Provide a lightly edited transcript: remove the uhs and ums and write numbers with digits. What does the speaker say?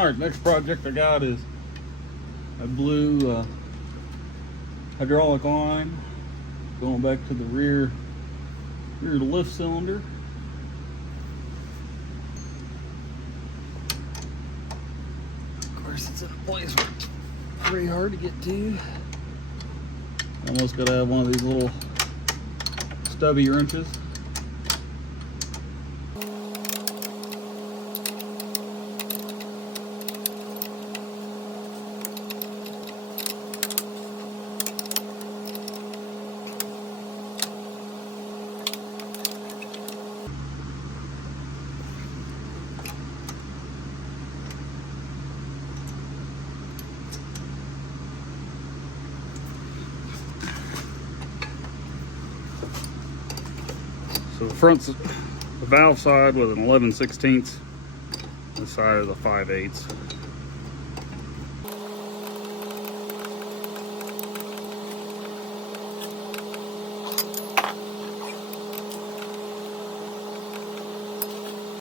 Alright, next project I got is a blue hydraulic line going back to the rear lift cylinder. Of course, it's in a place where it's pretty hard to get to. Almost got to have one of these little stubby wrenches. So the front's the valve side with an 11/16, the side of the 5/8.